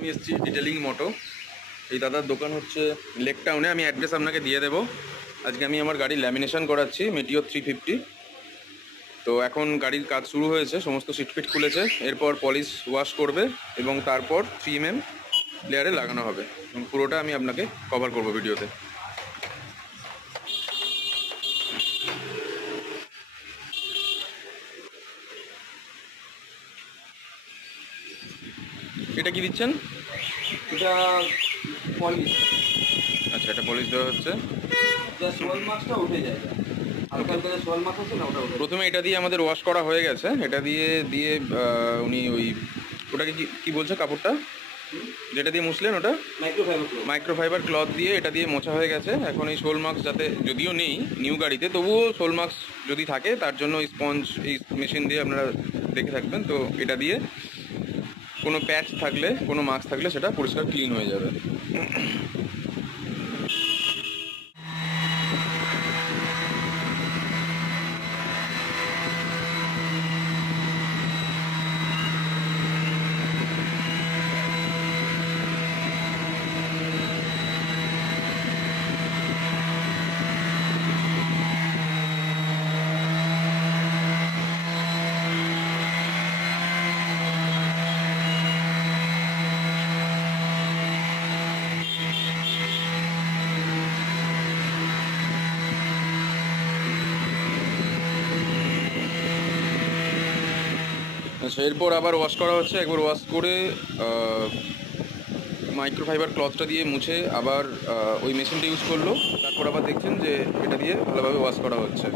আমি এসেছি ডিটেলিং মোটো। এই দাদার দোকান হচ্ছে লেক টাউনে। আমি অ্যাড্রেস আপনাকে দিয়ে দেবো। আজকে আমি আমার গাড়ি ল্যামিনেশন করাচ্ছি মেটিও 350। তো এখন গাড়ির কাজ শুরু হয়েছে, সমস্ত সিট ফিট খুলেছে, এরপর পলিশ ওয়াশ করবে এবং তারপর 3mm লেয়ারে লাগানো হবে এবং পুরোটা আমি আপনাকে কভার করব ভিডিওতে। এটা কি দিচ্ছেন? এটা পলিশ। আচ্ছা, এটা পলিশ দেওয়া হচ্ছে। সোল মাছটা উঠে যায়, হালকা হালকা সোল মাছ আছে না, ওটা উঠে। প্রথমে এটা দিয়ে আমাদের ওয়াশ করা হয়ে গেছে। এটা দিয়ে উনি ওটাকে কি বলছে, কাপড়টা যেটা দিয়ে মুছলেন ওটা মাইক্রোফাইবার ক্লথ দিয়ে এটা দিয়ে মোছা হয়ে গেছে। এখন এই শোল মাস্ক, যাতে যদিও নেই নিউ গাড়িতে, তবুও শোল মাস্ক যদি থাকে তার জন্য স্পঞ্জ এই মেশিন দিয়ে আপনারা দেখে থাকবেন। তো এটা দিয়ে কোনো প্যাচ থাকলে, কোনো মাস্ক থাকলে সেটা পরিষ্কার ক্লিন হয়ে যাবে। আচ্ছা, এরপর আবার ওয়াশ করা হচ্ছে। একবার ওয়াশ করে মাইক্রোফাইবার ক্লথটা দিয়ে মুছে আবার ওই মেশিনটা ইউজ করলো। তারপর আবার দেখছেন যে এটা দিয়ে ভালোভাবে ওয়াশ করা হচ্ছে।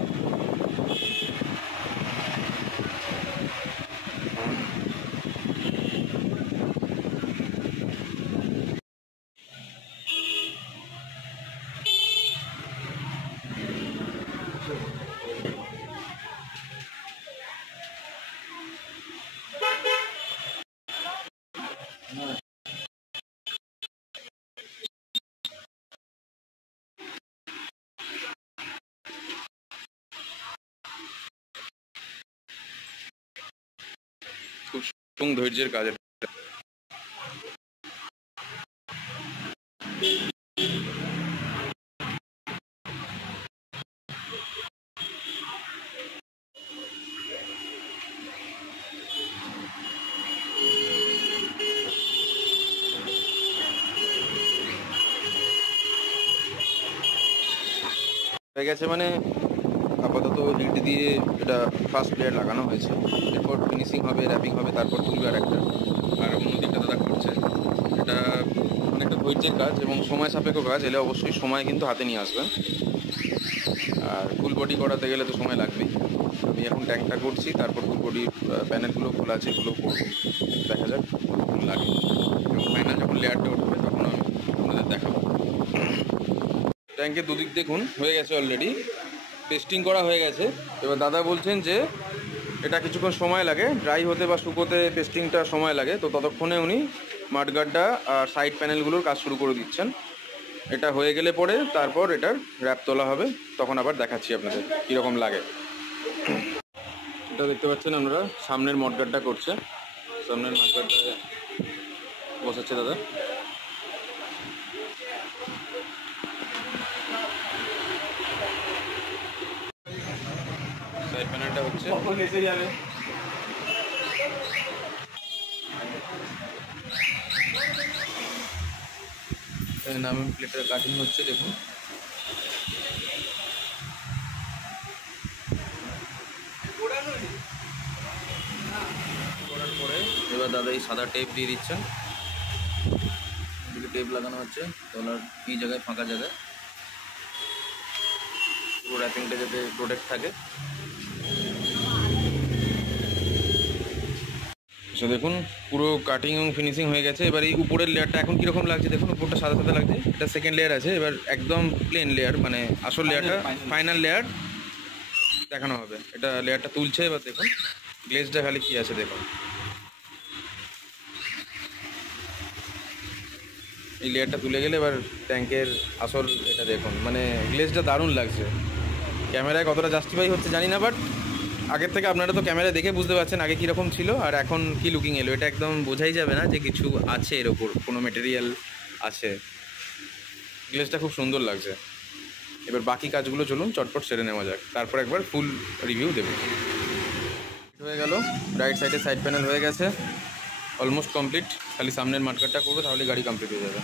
খুব ধৈর্যের কাজ। হয়ে গেছে, মানে আপাতত হিট দিয়ে এটা ফার্স্ট লেয়ার লাগানো হয়েছে। এরপর ফিনিশিং হবে, র্যাপিং হবে, তারপর তুলবে আর একটা। আর অন্য দিকটা দাদা করছে। এটা অনেকটা ধৈর্যের কাজ এবং সময় সাপেক্ষ কাজ। এলে অবশ্যই সময় কিন্তু হাতে নিয়ে আসবেন। আর ফুল বডি করাতে গেলে তো সময় লাগবেই। আমি এখন ট্যাঙ্কটা করছি, তারপর ফুল বডির প্যানেলগুলো খোলা আছে, এগুলো করবো। দেখা যাক কতক্ষণ লাগে এবং ফাইনাল যখন লেয়ারটা উঠবে তখন আমি আপনাদের দেখাবো। ট্যাঙ্কের দুদিক দেখুন হয়ে গেছে, অলরেডি টেস্টিং করা হয়ে গেছে। এবার দাদা বলছেন যে এটা কিছুক্ষণ সময় লাগে, ড্রাই হতে বা শুকোতে টেস্টিংটা সময় লাগে। তো ততক্ষণে উনি মাঠগার্ডটা আর সাইড প্যানেলগুলোর কাজ শুরু করে দিচ্ছেন। এটা হয়ে গেলে পরে তারপর এটার র্যাপ তোলা হবে, তখন আবার দেখাচ্ছি আপনাদের কীরকম লাগে। এটা দেখতে পাচ্ছেন আপনারা, সামনের মডগার্ডটা করছে। সামনের মডগার্ডটা বসাচ্ছে দাদা। সাইড প্যানেলটা হচ্ছে, নাম প্লেটের কাটিং হচ্ছে। দেখুন করার পরে এবার দাদা এই সাদা টেপ দিয়ে দিচ্ছেন। এদিকে টেপ লাগানো হচ্ছে তো ওনার এই জায়গায়, ফাঁকা জায়গায় পুরো র্যাপিংটা যাতে প্রোটেক্ট থাকে। সো দেখুন পুরো কাটিং এবং ফিনিশিং হয়ে গেছে। এবার এই উপরের লেয়ারটা এখন কীরকম লাগছে দেখুন। উপরটা সাদা সাদা লাগছে, এটা সেকেন্ড লেয়ার আছে। এবার একদম প্লেন লেয়ার, মানে আসল লেয়ারটা, ফাইনাল লেয়ার দেখানো হবে। এটা লেয়ারটা তুলছে। এবার দেখুন গ্লেজটা খালি কী আছে দেখুন। এই লেয়ারটা তুলে গেলে এবার ট্যাঙ্কের আসল এটা দেখুন। মানে গ্লেজটা দারুণ লাগছে। ক্যামেরায় কতটা জাস্টিফাই হচ্ছে জানি না, বাট আগের থেকে আপনারা তো ক্যামেরা দেখে বুঝতে পারছেন আগে কীরকম ছিল আর এখন কি লুকিং এলো, এটা একদম বোঝাই যাবে না যে কিছু আছে এর ওপর, কোনো মেটেরিয়াল আছে। গ্লেসটা খুব সুন্দর লাগছে। এবার বাকি কাজগুলো চলুন চটপট সেরে নেওয়া যাক, তারপর একবার ফুল রিভিউ দেবো। হয়ে গেল, রাইট সাইডে সাইড প্যানেল হয়ে গেছে, অলমোস্ট কমপ্লিট। খালি সামনের মার্কারটা করবে তাহলে গাড়ি কমপ্লিট হয়ে যাবে।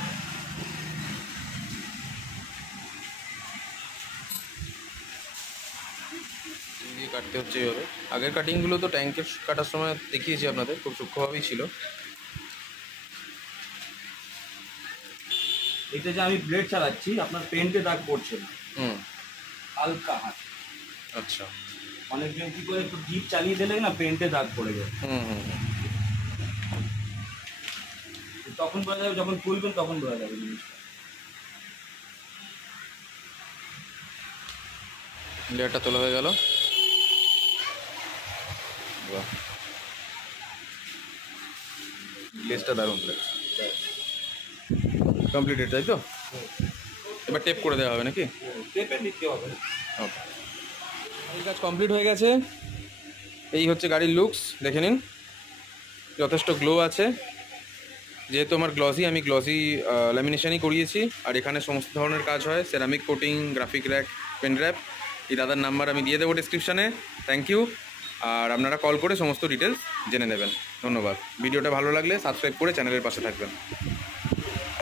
দিয়ে কাটতে হচ্ছে এইভাবে। আগের কাটিংগুলো তো ট্যাঙ্কের কাটার সময় দেখিয়েছি আপনাদের, খুব সূক্ষ্মভাবেই ছিল। এটা যে আমি ব্লেড চালাচ্ছি আপনার পেন্টে দাগ পড়ছে না, হালকা হাত। আচ্ছা, অনেকজন কি করে একটু ডিপ চালিয়ে দিলে না পেন্টে দাগ পড়ে যায়। তখন বোঝা যাবে, যখন খুলবেন তখন বোঝা যাবে জিনিসটা। লেয়ারটা তোলা হয়ে গেল। গ্লেসটা দারুণ লাগছে, কমপ্লিটেড তাই তো? এবার টেপ করে দেওয়া হবে নাকি? টেপে নিতে হবে। ওকে, এই কাজ কমপ্লিট হয়ে গেছে। এই হচ্ছে গাড়ির লুকস, দেখে নিন। যথেষ্ট গ্লো আছে, যেহেতু আমার গ্লসি, আমি গ্লসি ল্যামিনেশনই করিয়েছি। আর এখানে সমস্ত ধরনের কাজ হয়, ceramic coating, graphic rack, pen wrap. এই দাদার নাম্বার আমি দিয়ে দেবো ডিসক্রিপশানে। Thank you. আর আপনারা কল করে সমস্ত ডিটেলস জেনে নেবেন। ধন্যবাদ। ভিডিওটা ভালো লাগলে সাবস্ক্রাইব করে চ্যানেলের পাশে থাকবেন।